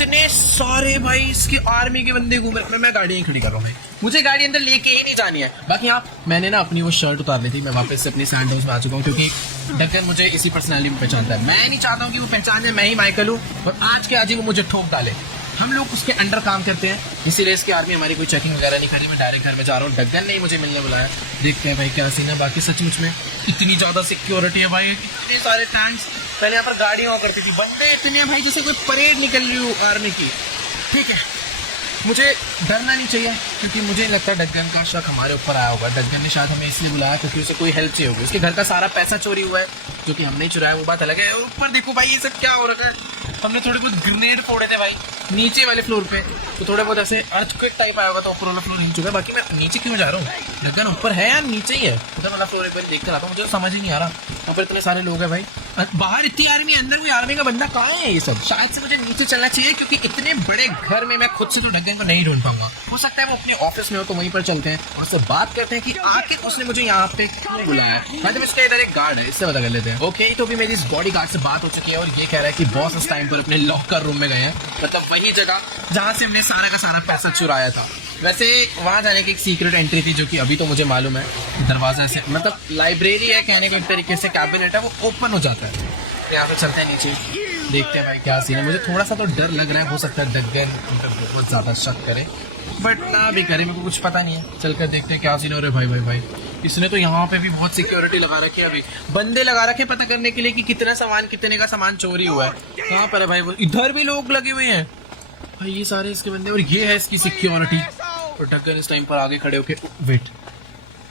इतने सारे भाई इसके आर्मी के बंदे घूम रहे। मैं गाड़ी खड़ी कर रहा हूँ भाई, मुझे गाड़ी अंदर लेके ही नहीं जानी है। बाकी हाँ, मैंने ना अपनी वो शर्ट उतार ली थी, मैं वापस से अपनी सैंडल्स में आ चुका हूँ क्योंकि डक्कन मुझे इसी पर्सनालिटी में पहचानता है। मैं नहीं चाहता हूँ कि वो पहचाने मैं ही माइकल हूँ और आज के आज ही वो मुझे ठोक डाले। हम लोग उसके अंडर काम करते हैं, इसीलिए इसकी आर्मी हमारी कोई चेकिंग वगैरह नहीं करी। मैं डायरेक्ट घर में जा रहा हूँ, डक्कन ने मुझे मिलने बुलाया। देखते हैं भाई क्या सीन है। बाकी सचमुच में इतनी ज़्यादा सिक्योरिटी है भाई, इतने सारे टैंक्स। पहले यहाँ पर गाड़ियाँ हुआ करती थी, बंदे इतने भाई जैसे कोई परेड निकल रही हो आर्मी की। ठीक है, मुझे डरना नहीं चाहिए क्योंकि मुझे नहीं लगता डक्कन का शक हमारे ऊपर आया होगा। डक्कन ने शायद हमें इसलिए बुलाया क्योंकि उसे कोई हेल्प चाहिए होगी। उसके घर का सारा पैसा चोरी हुआ है जो कि हमने चुराया, वो बात अलग है। ऊपर देखो भाई ये सब क्या हो रखा है। हमने थोड़े बहुत ग्रेनेड फोड़े थे भाई नीचे वाले फ्लोर पे, तो थोड़े बहुत ऐसे अर्थक्वेक टाइप आया होगा तो ऊपर वाला फ्लोर हिल चुका है। बाकी मैं नीचे क्यों जा रहा हूँ? डक्कन ऊपर है या नीचे ही है? उधर वाला फ्लोर एक बार देख कर आता हूँ, मुझे तो समझ ही नहीं आ रहा। वहाँ पर इतने सारे लोग हैं भाई, बाहर इतनी आर्मी, अंदर कोई आर्मी का बंदा कहाँ है? ये सब शायद से मुझे नीचे चलना चाहिए क्योंकि इतने बड़े घर में मैं खुद से तो डक्कन को नहीं ढूंढ पाऊंगा। हो सकता है वो अपने ऑफिस में हो, तो वहीं पर चलते हैं और उससे बात करते हैं कि आखिर उसने मुझे यहाँ पे क्यों बुलाया। मतलब इसका इधर एक गार्ड है, इससे पता कर लेते हैं। ओके, तो भी मेरी इस बॉडी गार्ड से बात हो चुकी है और ये कह रहा है कि बॉस इस टाइम पर अपने लॉकर रूम में गए हैं, मतलब वही जगह जहाँ से हमने सारा का सारा पैसा चुराया था। वैसे वहाँ जाने की एक सीक्रेट एंट्री थी जो कि अभी तो मुझे मालूम है। दरवाजा से मतलब लाइब्रेरी है कहने के एक तरीके से, कैबिनेट है, वो ओपन हो जाता है। यहाँ पे चलते हैं नीचे, देखते हैं भाई क्या सीन है। मुझे थोड़ा सा तो डर लग रहा है, हो सकता है डक्कन बहुत ज़्यादा शक करे, बट ना भी करे, मेरे को कुछ पता नहीं है। चल कर देखते हैं क्या सीन हो रहा है। भाई भाई भाई, इसने तो यहाँ पे भी बहुत सिक्योरिटी लगा रखी है, अभी बंदे लगा रखे पता करने के लिए कि कितना सामान, कितने का सामान चोरी हुआ है। कहाँ पर है भाई वो? इधर भी लोग लगे हुए हैं भाई, ये सारे इसके बंदे, और ये है इसकी सिक्योरिटी। और डक्कन इस टाइम पर आगे खड़े होके वेट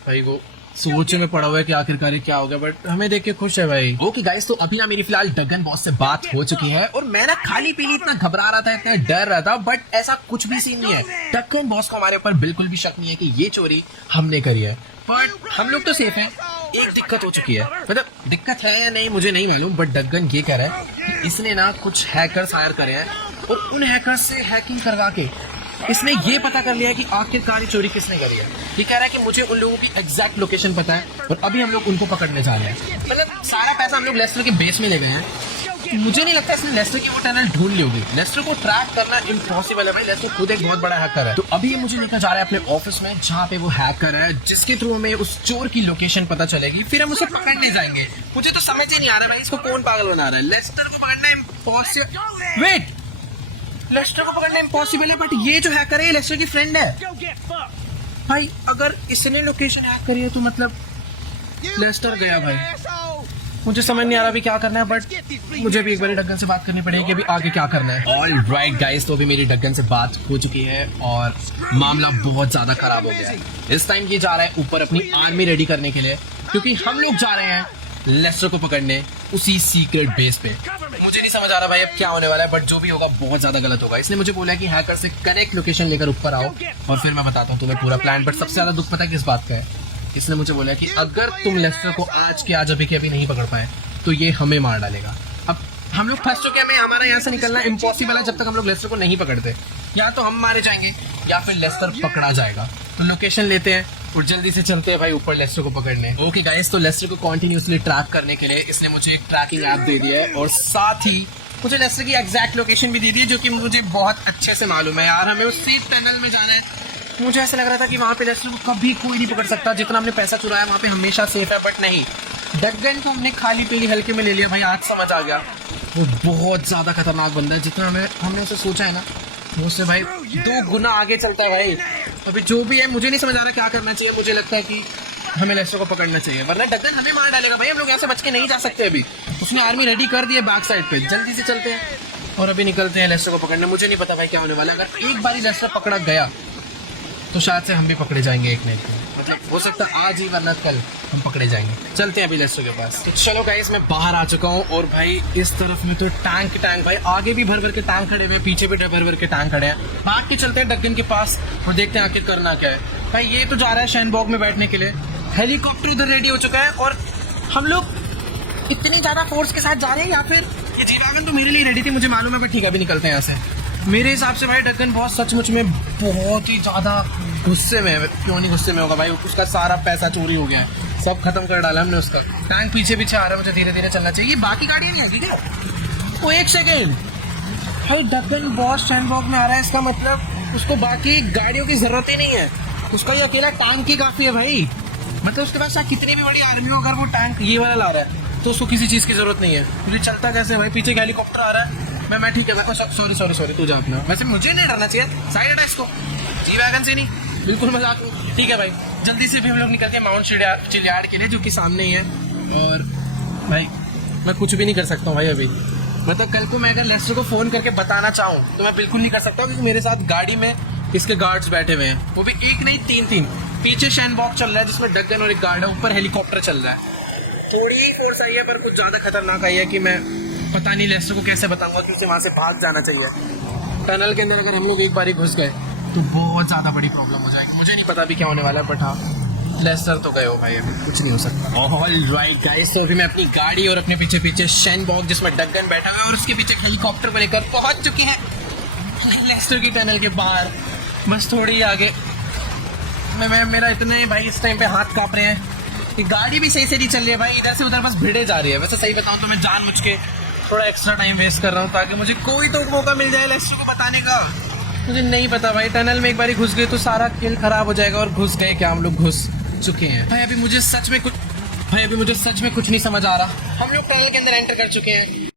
भाई, वो सोच में पड़ा हुआ है कि आखिरकार क्या हो गया, बट हमें देख के खुश है भाई। ओके गाइस, तो अभी ना मेरी फिलहाल डक्कन बॉस से बात हो चुकी है और मैं ना खाली पीली इतना घबरा रहा था, इतना डर रहा था, बट ऐसा कुछ भी सीन नहीं है। डक्कन बॉस को हमारे ऊपर बिल्कुल भी शक नहीं है कि ये चोरी हमने करी है, बट हम लोग तो सेफ हैं। एक दिक्कत हो चुकी है, मतलब दिक्कत है या नहीं मुझे नहीं मालूम, बट डक्कन ये कह रहा है इसने ना कुछ हैकर्स हायर करे हैं और उन हैकर्स से हैकिंग करवा के इसने ये पता कर लिया कि आखिरकार चोरी किसने करी है। ये कह रहा है कि मुझे उन लोगों की एग्जैक्ट लोकेशन पता है और अभी हम लोग उनको पकड़ने जा रहे हैं। मतलब सारा पैसा हम लोग लेस्टर के बेस में ले गए हैं। मुझे नहीं लगता इसने लेस्टर की वो टनल ढूंढ ली होगी। लेस्टर को ट्रैक करना इम्पॉसिबल है भाई, लेस्टर खुद एक बहुत बड़ा हैकर है। तो अभी ये मुझे लेकर जा रहा है अपने ऑफिस में जहाँ पे वो हैकर है, जिसके थ्रू हमें उस चोर की लोकेशन पता चलेगी, फिर हम उसे पकड़ने जाएंगे। मुझे तो समझ ही नहीं आ रहा भाई, इसको कौन पागल बना रहा है? लेस्टर को पकड़ना इम्पॉसिबल, वेट, लेस्टर को पकड़ना इम्पॉसिबल है, बट ये जो हैकर है ये लेस्टर की फ्रेंड है भाई। अगर इसने लोकेशन हैक करी है तो मतलब लेस्टर गया भाई। मुझे समझ नहीं आ रहा अभी क्या करना है, बट मुझे भी एक बार डक्कन से बात करनी पड़ेगी कि अभी आगे क्या करना है। ऑल राइट गाइस, तो अभी मेरी डक्कन से बात हो चुकी है और मामला बहुत ज्यादा खराब हो गया है। इस टाइम ये जा रहा है ऊपर अपनी आर्मी रेडी करने के लिए, क्योंकि हम लोग जा रहे हैं लेस्टर को पकड़ने उसी सीक्रेट बेस पे। मुझे नहीं समझ आ रहा भाई अब क्या होने वाला है, बट जो भी होगा बहुत ज्यादा गलत होगा। इसने मुझे बोला कि हैकर से करेक्ट लोकेशन लेकर ऊपर आओ और फिर मैं बताता हूँ तुम्हें पूरा प्लान। बट सबसे ज्यादा दुख पता है किस बात का है? इसने मुझे बोला कि अगर तुम लेस्टर को आज के आज अभी के अभी नहीं पकड़ पाए तो ये हमें मार डालेगा। अब हम लोग फंस चुके हैं, हमारा यहाँ से निकलना इम्पॉसिबल है जब तक हम लोग लेस्टर को नहीं पकड़ते। या तो हम मारे जाएंगे या फिर लेस्टर पकड़ा जाएगा। तो लोकेशन लेते हैं और जल्दी से चलते हैं भाई ऊपर लेस्टर को पकड़ने। ओके गाइस, तो लेस्टर को कंटिन्यूअसली ट्रैक करने के लिए इसने मुझे एक ट्रैकिंग ऐप दे दिया है और साथ ही मुझे लेस्टर की एग्जैक्ट लोकेशन भी दे दी है, जो कि मुझे बहुत अच्छे से मालूम है। यार हमें उसी टनल में जाना है। मुझे ऐसा लग रहा था कि वहाँ पे लेस्टर को कभी कोई नहीं पकड़ सकता, जितना हमने पैसा चुराया वहाँ पे हमेशा सेफ है, बट नहीं, डक्कन को हमने खाली पीली हल्के में ले लिया भाई। आज समझ आ गया वो बहुत ज्यादा खतरनाक बंदा है। जितना हमने उसे सोचा है ना, मुझसे भाई 2 गुना आगे चलता है भाई। अभी जो भी है मुझे नहीं समझ आ रहा क्या करना चाहिए। मुझे लगता है कि हमें लेस्टर को पकड़ना चाहिए, वरना डक्कन हमें मार डालेगा भाई। हम लोग यहाँ से बच के नहीं जा सकते। अभी उसने आर्मी रेडी कर दी है बैक साइड पे। जल्दी से चलते हैं और अभी निकलते हैं लेस्टर को पकड़ने। मुझे नहीं पता भाई क्या होने वाला है। अगर एक बार लेस्टर पकड़ा गया तो शायद से हम भी पकड़े जाएंगे एक न एक दिन। मतलब हो सकता है आज ही वरना कल हम पकड़े जाएंगे। चलते हैं अभी लेस्टर के पास। तो चलो गाइस, मैं बाहर आ चुका हूँ और भाई इस तरफ में तो टैंक भाई, आगे भी भर भर के टैंक खड़े हुए, पीछे भी भर भर के टैंक खड़े हैं। भाग के चलते हैं डक्कन के पास और देखते हैं आखिर करना क्या है। भाई ये तो जा रहा है शाइनबॉग में बैठने के लिए, हेलीकॉप्टर उधर रेडी हो चुका है और हम लोग इतनी ज्यादा फोर्स के साथ जा रहे हैं। या फिर ये जी-वैगन तो मेरे लिए रेडी थी, मुझे मालूम है, बट ठीक है अभी निकलते हैं यहाँ से। मेरे हिसाब से भाई डक्कन बहुत सचमुच में बहुत ही ज्यादा गुस्से में है। क्यों नहीं गुस्से में होगा भाई, उसका सारा पैसा चोरी हो गया है, सब खत्म कर डाला हमने उसका। टैंक पीछे पीछे आ रहा है, मुझे धीरे धीरे चलना चाहिए। बाकी गाड़ियाँ नहीं आती क्या? वो एक सेकेंड, भाई डगन बॉस सैंडबॉक्स में आ रहा है, इसका मतलब उसको बाकी गाड़ियों की जरूरत ही नहीं है, उसका ये अकेला टैंक ही काफी है भाई। मतलब उसके पास कितनी भी बड़ी आर्मी हो, अगर वो टैंक ये वाला ला रहा है तो उसको किसी चीज की जरूरत नहीं है। मुझे चलता कैसे भाई, पीछे हेलीकॉप्टर आ रहा है। मैं ठीक है, सॉरी सॉरी सॉरी, तू जा अपना। वैसे मुझे नहीं डरना चाहिए, साइड हटा इसको, जी वैगन से नहीं, बिल्कुल मजाक नहीं। ठीक है भाई, जल्दी से भी हम लोग निकल के माउंट चिड़ियाड़ के लिए, जो कि सामने ही है। और भाई मैं कुछ भी नहीं कर सकता हूँ भाई अभी। मतलब कल को मैं अगर लेस्टर को फोन करके बताना चाहूँ तो मैं बिल्कुल नहीं कर सकता, क्योंकि मेरे साथ गाड़ी में इसके गार्ड्स बैठे हुए हैं, वो भी एक नहीं तीन। पीछे सैंडबॉक्स चल रहा है जिसमें डगन और एक गार्ड है, ऊपर हेलीकॉप्टर चल रहा है। थोड़ी ही फोर्स आई है पर कुछ ज्यादा खतरनाक आई है कि मैं पता नहीं लेस्टर को कैसे बताऊंगा कि उसे वहां से भाग जाना चाहिए। टनल के अंदर अगर हम लोग एक बार घुस गए तो बहुत ज्यादा बड़ी प्रॉब्लम हो जाएगी। मुझे नहीं पता अभी क्या होने वाला है, बट हाँ लेस्टर तो गए हो भाई, अभी कुछ नहीं हो सकता। ऑलराइट गाइस, तो अभी मैं अपनी गाड़ी और अपने पीछे पीछे सैंडबॉक्स जिसमें डगन बैठा हुआ है और उसके पीछे हेलीकॉप्टर को लेकर पहुंच चुके हैं लेस्टर की टनल के बाहर। बस थोड़ी ही आगे मैं मेरा इतने भाई इस टाइम पे हाथ कांप रहे हैं कि गाड़ी भी सही से नहीं चल रही है भाई, इधर से उधर बस भिड़े जा रही है। वैसे सही बताऊं तो मैं जानबूझ के थोड़ा एक्स्ट्रा टाइम वेस्ट कर रहा हूँ ताकि मुझे कोई तो मौका मिल जाए लेस्टर को बताने का। मुझे नहीं पता भाई, टनल में एक बार घुस गए तो सारा खेल खराब हो जाएगा। और घुस गए क्या, हम लोग घुस चुके हैं भाई। अभी मुझे सच में कुछ नहीं समझ आ रहा। हम लोग टनल के अंदर एंटर कर चुके हैं।